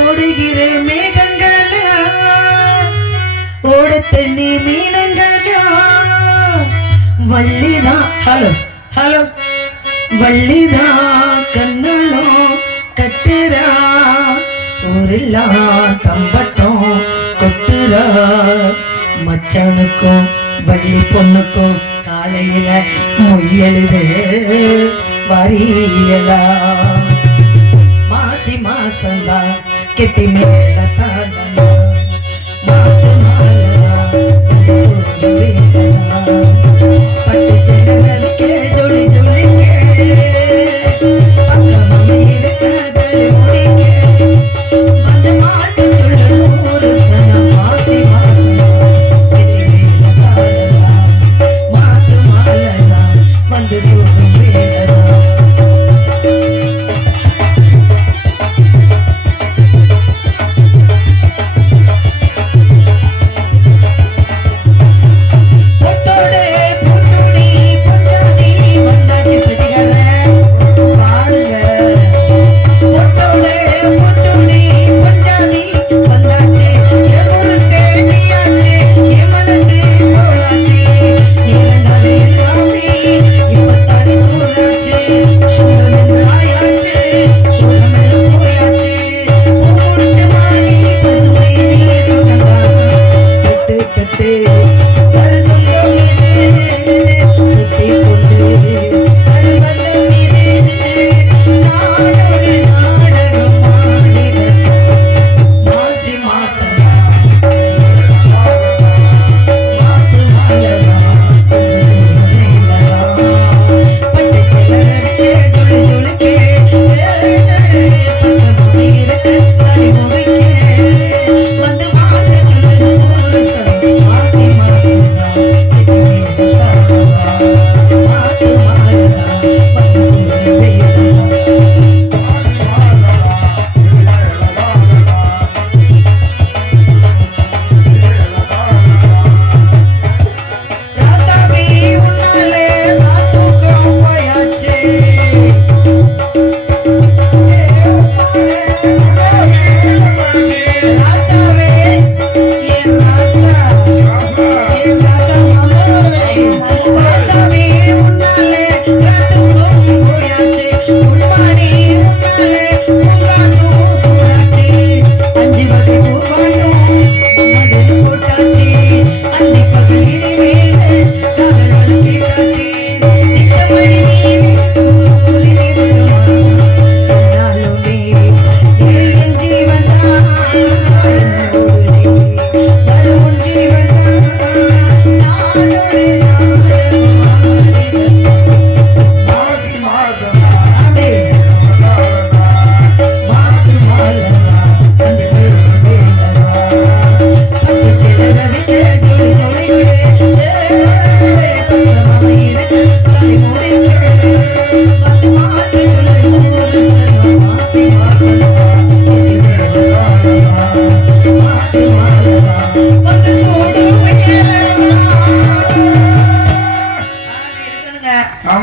ஓடுகிற மேகங்களா ஓட தண்ணி மீனங்களா வள்ளிதான் ஹலோ ஹலோ வள்ளிதான் கண்ணலும் கட்டுறா ஊரெல்லாம் தம்பட்டம் கொட்டுறா மச்சானுக்கும் வள்ளி பொண்ணுக்கும் காலையில மொய்யெழுது வரியலா மாசி மாசந்தா கெட்டி மேல தாளனா மாத்து மாலா பட்டு செல்லவிக்க ஜொலி ஜொலிக்க பக்கமாக இருக்க தள்ளி முடிக்க அந்த மாட்டு சொல்லணும் ஒரு சனம் மாசி மாசந்தா கெட்டி மேல தாளனா மாத்து மாலா வந்து சொல்லும்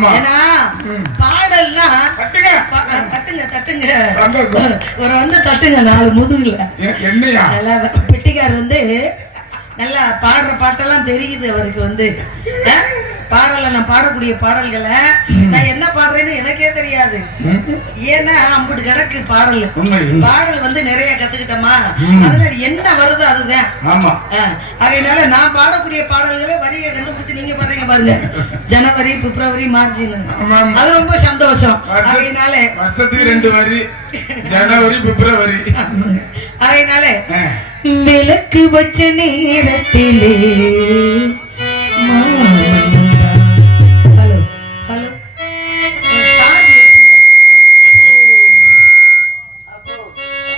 வேலனா ஒரு வந்து தட்டுங்க நாலு முதுகுல பெட்டிக்கார் வந்து நல்லா பாடுற பாட்டெல்லாம் தெரியுது அவருக்கு வந்து பாடல நான் பாடக்கூடிய பாடல்களை நான் என்ன பாடுறேன்னு எனக்கே தெரியாது ஏன்னா அம்புட்டு கிடக்கு பாடல் வந்து நிறைய கத்துக்கிட்டோமா அதுல என்ன வருதோ அதுதான் அதனால நான் பாடக்கூடிய பாடல்களை வரியை கண்டுபிடிச்சு நீங்க பாருங்க பாருங்க ஜனவரி பிப்ரவரி மார்ச்னு அது ரொம்ப சந்தோஷம் அதனால ரெண்டு வரி ஜனவரி பிப்ரவரி அதனால விளக்கு வச்ச நேரத்திலே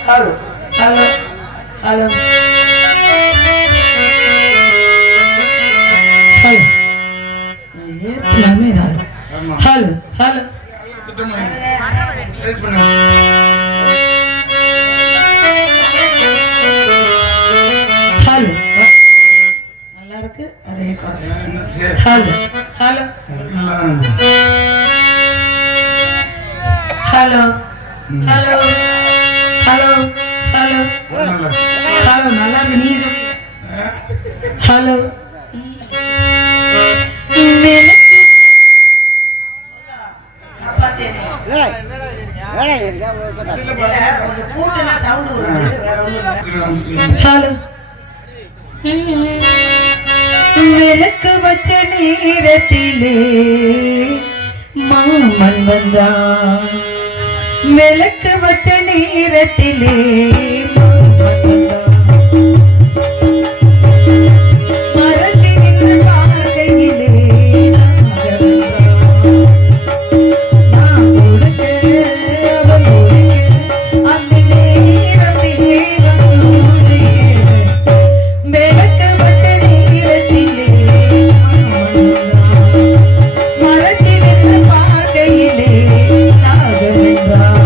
ஹலோ ஹலோ ஹலோ ஹலோ ஏத்தலாமே தான் ஹலோ ஹலோ ஹலோ நல்லா இருக்கு அதே hello hello hello hello hello hello hello நல்லா இருக்கு நீங்க சொல்லுங்க ஹலோ ஹலோ விளக்கு வச்ச நேரத்திலே மாமன் வந்தான் விளக்கு வச்ச நேரத்திலே மாமன் வந்தான் மரத்தி நின்று பார்க்கையிலே நான் கொடுக்க அவன் கொடுக்க அந்த நேரத்திலே விளக்கு வச்ச நேரத்திலே மாமன் வந்தான் மரத்தி நின்று பார்க்கையிலே நாகம் என்றான்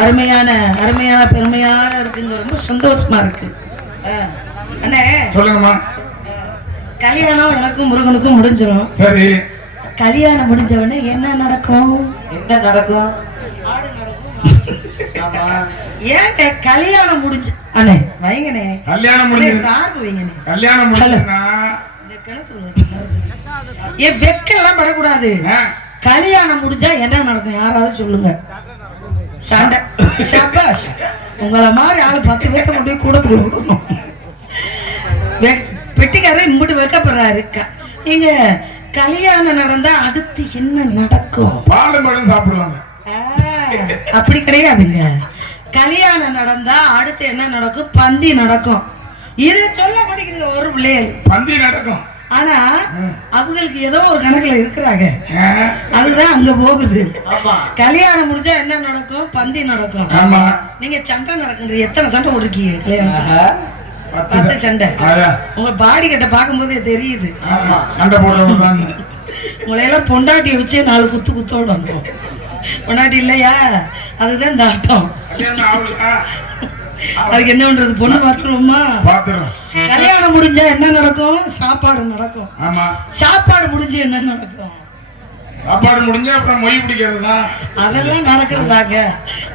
அருமையான அருமையான பெருமையான இருக்குங்க ரொம்ப சந்தோஷமா இருக்கு அண்ணே சொல்லுங்கம்மா கல்யாணம் எனக்கும் முருகனுக்கும் முடிஞ்சிடும் சரி கல்யாணம் முடிஞ்ச உடனே என்ன நடக்கும் ஆடு நடக்கும் ஏங்க கல்யாணம் முடிஞ்சு அண்ணே வைங்கண்ணே கல்யாணம் முடிஞ்சு சார்பு வைங்கண்ணே கல்யாணம் முடிஞ்சுனா ஏன் வெக்கெல்லாம் படக்கூடாது கல்யாணம் முடிஞ்சா என்ன நடக்கும் யாராவது சொல்லுங்க சண்டை சபாஸ் உங்களை மாதிரி ஆளு 10 பேர்த்த கொண்டு போய் கூடத்துக்கு கொடுக்கணும் பெட்டிக்காரர் இம்பிட்டு வைக்கப்படுறாரு நீங்க கல்யாணம் நடந்தா அடுத்து என்ன நடக்கும் பாலும் பழம் சாப்பிடுவாங்க அப்படி கிடையாதுங்க கல்யாணம் நடந்தா அடுத்து என்ன நடக்கும் பந்தி நடக்கும் இதை சொல்ல மாட்டேங்குது ஒரு பிள்ளைகள் பந்தி நடக்கும் ஆனா அவங்களுக்கு ஏதோ ஒரு கணக்குல இருக்கிறாங்க அதுதான் அங்க போகுது கல்யாணம் முடிஞ்சா என்ன நடக்கும் பந்தி நடக்கும் நீங்க சண்டை நடக்குது எத்தனை சண்டை ஓடிருக்கீங்க கல்யாணம் 10 சண்டை உங்க பாடி கட்ட பார்க்கும் போதே தெரியுது உங்களை எல்லாம் பொண்டாட்டியை வச்சே 4 குத்து குத்தோடணும் பொண்டாட்டி இல்லையா அதுதான் இந்த ஆட்டம் அதுக்கு என்ன பண்றது பொண்ணு பாத்துருவோமா கல்யாணம் முடிஞ்சா என்ன நடக்கும் சாப்பாடு நடக்கும் சாப்பாடு முடிஞ்சு என்ன நடக்கும் சாப்பாடு முடிஞ்சா அப்புறம் மொய் பிடிக்கிறது தான். அதெல்லாம் நடக்கிறதாங்க.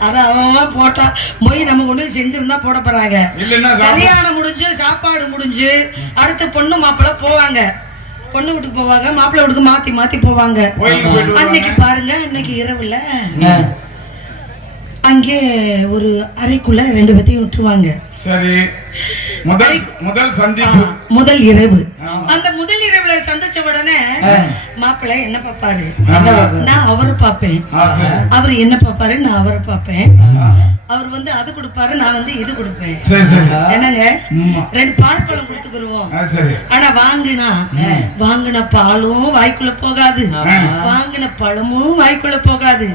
அத அவன் போட்டா மொய் நம்ம கொண்டு போய் செஞ்சிருந்தா போட போறாங்க. இல்லைன்னா கல்யாணம் முடிஞ்சு சாப்பாடு முடிஞ்சு அடுத்து பொண்ணு மாப்பிள்ளை போவாங்க. பொண்ணு வீட்டுக்கு போவாங்க, மாப்பிள்ளை வீட்டுக்கு மாத்தி மாத்தி போவாங்க. அன்னைக்கு பாருங்க, அன்னைக்கு இரவுல அங்கே ஒரு அறைக்குள்ள 2 பேத்தையும் விட்டுருவாங்க. சரி, முதல் சந்திப்பு, முதல் இரவு. அந்த முதல் இரவுல சந்திச்ச உடனே மாப்பிள்ளை என்ன பாப்பாரு, நான் அவரை பாப்பேன். அவர் என்ன பாப்பாரு, நான் அவரை பாப்பேன். அவர் வந்து அது கொடுப்பாரு, நான் வந்து இது கொடுப்பேன். என்னங்க, 2 பால் பழம் கொடுத்துக்குருவோம். ஆனா வாங்கின பாலும் வாய்க்குள்ள போகாது, வாங்கின பழமும் வாய்க்குள்ள போகாது.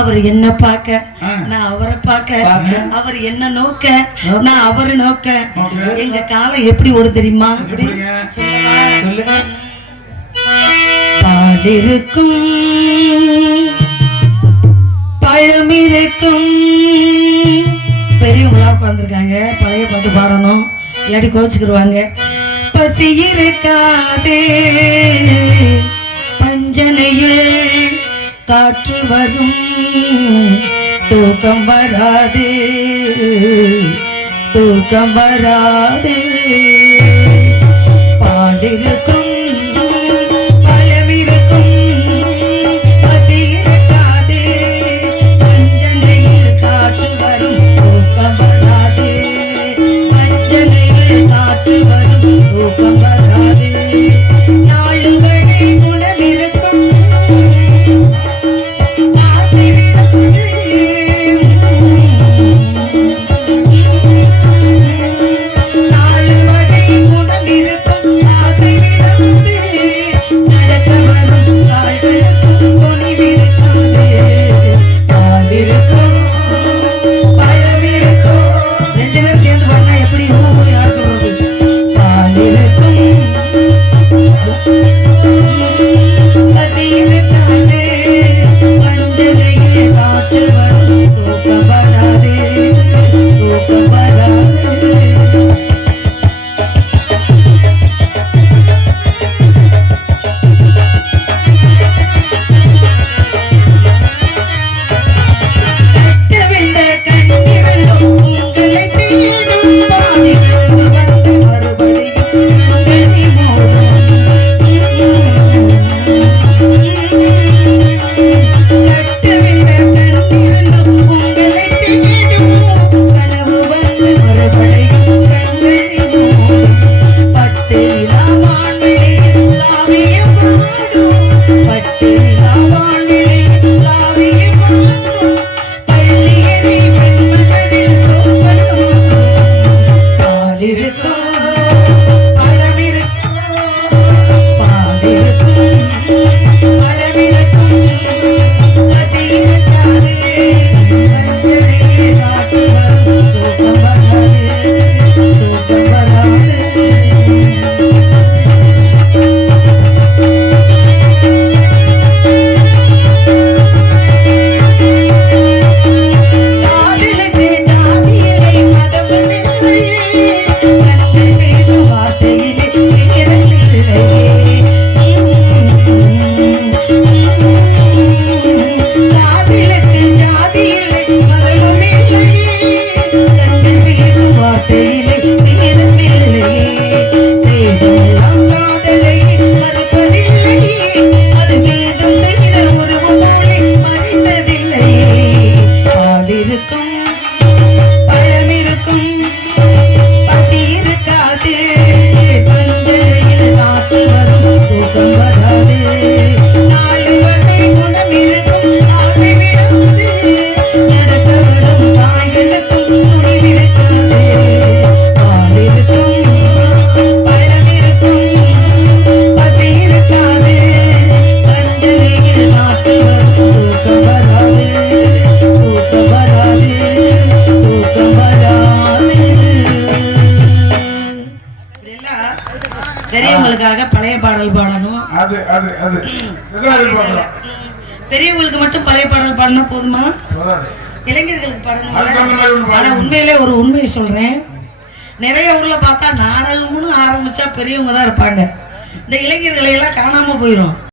அவர் என்ன பார்க்க, நான் அவரை பார்க்க, அவர் என்ன நோக்க, நான் அவரை நோக்க. எங்க காலம் எப்படி ஓடு தெரியுமா? சொல்லவா? பால் இருக்கும், பழம் இருக்கும். பெரியவங்களா உட்காந்துருக்காங்க, பழைய பாட்டு பாடணும், இல்லாட்டி கோச்சுக்கிடுவாங்க. பசி இருக்காதே பஞ்சனையில் காற்று வரும், தூக்கம் வராது, தூக்கம் வராது. பாடிருக்கும், பழம் இருக்கும், பசி இருக்காது, பஞ்சனையில் காற்று வரும், தூக்கம் வராது, பஞ்சனையில் காற்று வரும், தூக்கம் வராது. நாலு வழி குணம் இருக்கும், ஆசை விடக்கூடாது. பெரியவங்களுக்காக பழைய பாடல் பாடணும். பெரியவங்களுக்கு மட்டும் பழைய பாடல் பாடினா போதுமா? இளைஞர்களுக்கு பாடணும். ஆனா உண்மையிலே ஒரு உண்மையை சொல்றேன், நிறைய ஊர்ல பார்த்தா நாடகம்னு ஆரம்பிச்சா பெரியவங்க தான் இருப்பாங்க, இந்த இளைஞர்களை எல்லாம் காணாம போயிரும்.